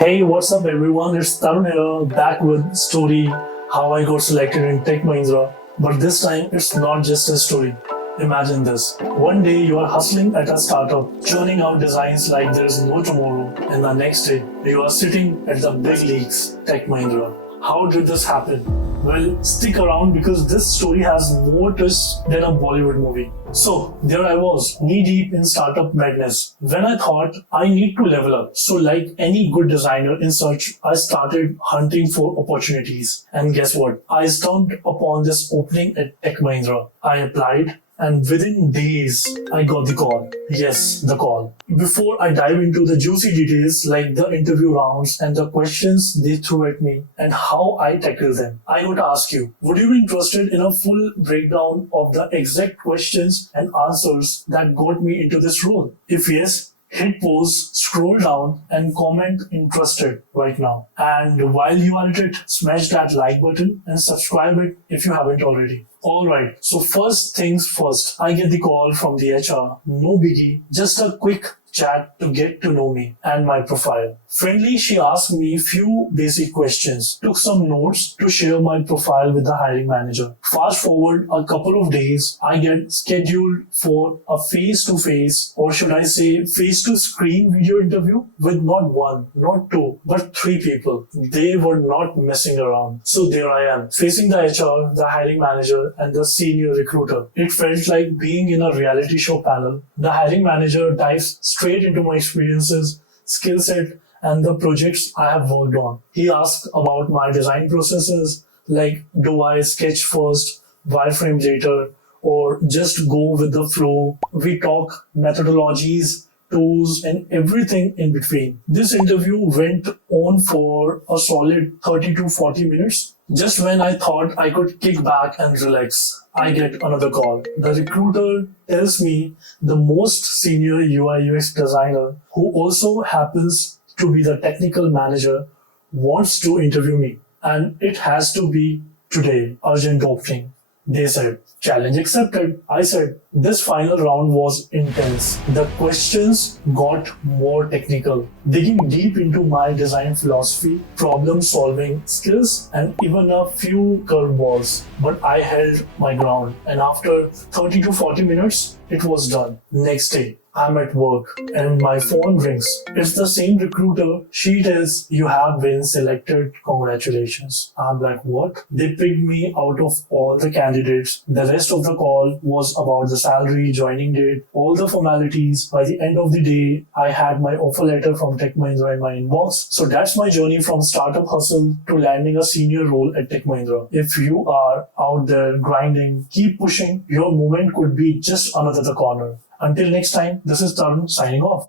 Hey, what's up everyone? It's Tarun here, back with story how I got selected in Tech Mahindra. But this time it's not just a story. Imagine this. One day you are hustling at a startup, churning out designs like there's no tomorrow, and the next day you are sitting at the big leagues, Tech Mahindra. How did this happen? Well, stick around because this story has more twists than a Bollywood movie. So, there I was, knee deep in startup madness. When I thought I need to level up, so like any good designer in search, I started hunting for opportunities. And guess what? I stumbled upon this opening at Tech Mahindra. I applied, and within days, I got the call. Yes, the call. Before I dive into the juicy details like the interview rounds and the questions they threw at me and how I tackled them, I would ask you, would you be interested in a full breakdown of the exact questions and answers that got me into this role? If yes, hit pause, scroll down, and comment interested right now. And while you are at it, smash that like button and subscribe it if you haven't already. Alright, so first things first, I get the call from the HR. No biggie, just a quick chat to get to know me and my profile. Friendly, she asked me few basic questions, took some notes to share my profile with the hiring manager. Fast forward a couple of days, I get scheduled for a face-to-face, or should I say face-to-screen video interview with not one, not two, but three people. They were not messing around. So there I am, facing the HR, the hiring manager, and the senior recruiter. It felt like being in a reality show panel. The hiring manager dives straight into my experiences, skill set, and the projects I have worked on. He asked about my design processes, like do I sketch first, wireframe later, or just go with the flow. We talk methodologies, tools, and everything in between. This interview went on for a solid 30 to 40 minutes. Just when I thought I could kick back and relax, I get another call. The recruiter tells me the most senior UI UX designer, who also happens to be the technical manager, wants to interview me. And it has to be today, urgent opening. They said, challenge accepted. I said, this final round was intense. The questions got more technical, digging deep into my design philosophy, problem solving skills, and even a few curveballs. But I held my ground, and after 30 to 40 minutes, it was done. Next day, I'm at work and my phone rings. It's the same recruiter. She tells, you have been selected. Congratulations. I'm like, what? They picked me out of all the candidates. The rest of the call was about the salary, joining date, all the formalities. By the end of the day, I had my offer letter from Tech Mahindra in my inbox. So that's my journey from startup hustle to landing a senior role at Tech Mahindra. If you are out there grinding, keep pushing. Your moment could be just another corner. Until next time, this is Tarun signing off.